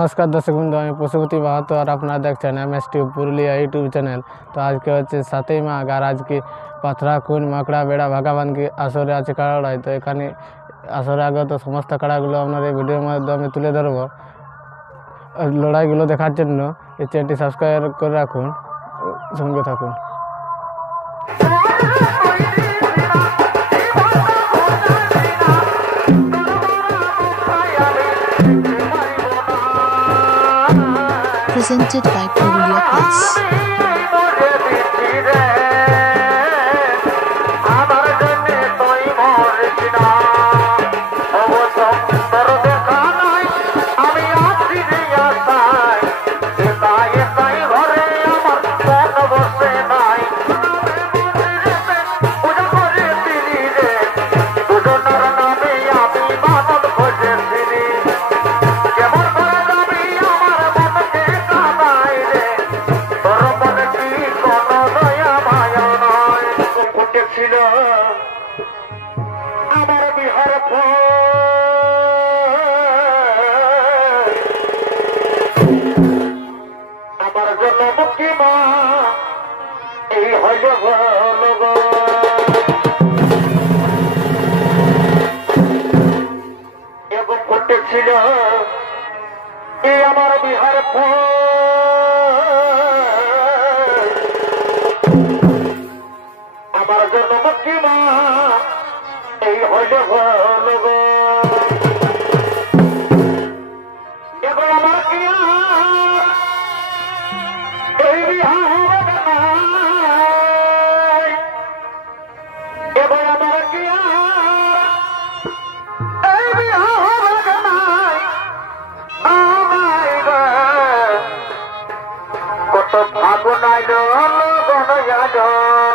নমস্কার দর্শক বন্ধু, আমি পশুপতি মাহাতো আর আপনারা দেখছেন MST পুরুলিয়া ইউটিউব চ্যানেল। তো আজকে হচ্ছে 7ই মাঘ আর আজকে পাথরা খুন মাকড়া বেড়া ভাগাবানকে আসরে আছে কাড়া লড়াই। তো এখানে আসরে আগত সমস্ত কাড়াগুলো আপনার এই ভিডিওর মাধ্যমে তুলে ধরবো। লড়াইগুলো দেখার জন্য এই চ্যানেলটি সাবস্ক্রাইব করে রাখুন, সঙ্গে থাকুন। Presented by Purulia Plus. আমার বিহার আমার জন্য মুক্তি মা এই হইল এবং ঘটেছিল এই আমার বিহার আমার জন্য মুক্তি মা এই হইল এবং আমার কি এই বিহার এবং আমার কি এই বিহার কত ফাগুন আইল গণ